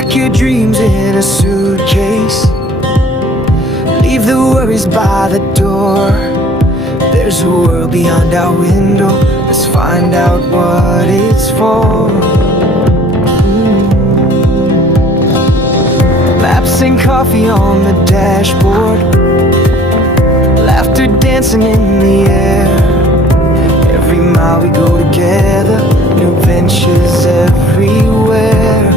Pack your dreams in a suitcase. Leave the worries by the door. There's a world beyond our window. Let's find out what it's for. Maps and coffee on the dashboard. Laughter dancing in the air. Every mile we go together, new ventures everywhere.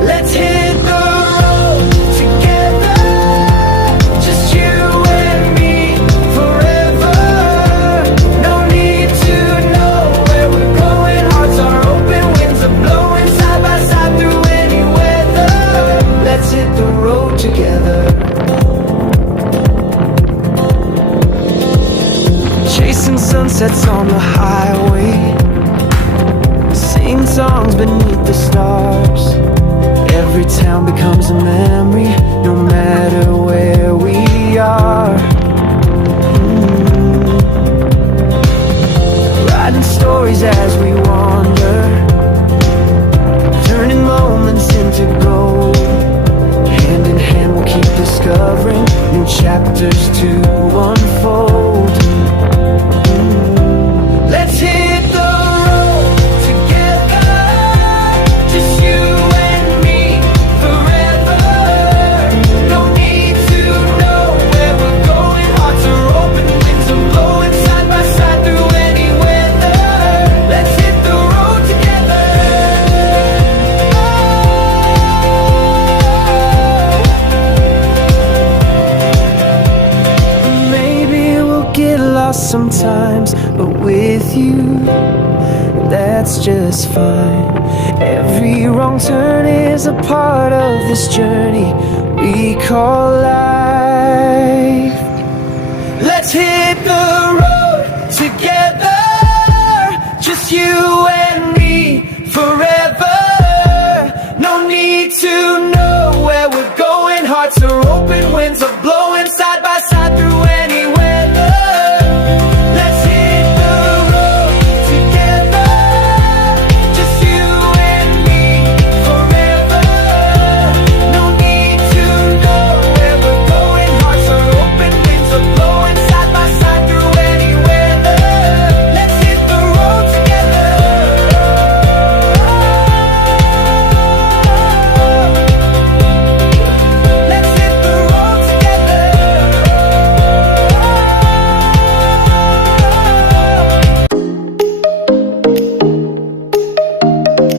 Let's hit the road together, just you and me forever. No need to know where we're going. Hearts are open, winds are blowing, side by side through any weather. Let's hit the road together. Chasing sunsets on the highway, singing songs beneath the stars. Every town becomes a memory, no matter where we are. Writing stories as we wander, turning moments into gold. Hand in hand we'll keep discovering new chapters to unfold. Let's hit the road together, just you and me forever. No need to know where we're going. Hearts are open, winds are blowing, side by side through any weather. Let's hit the road together. Maybe we'll get lost sometimes, but with you, that's just fine. Every wrong turn is a part of this journey we call life.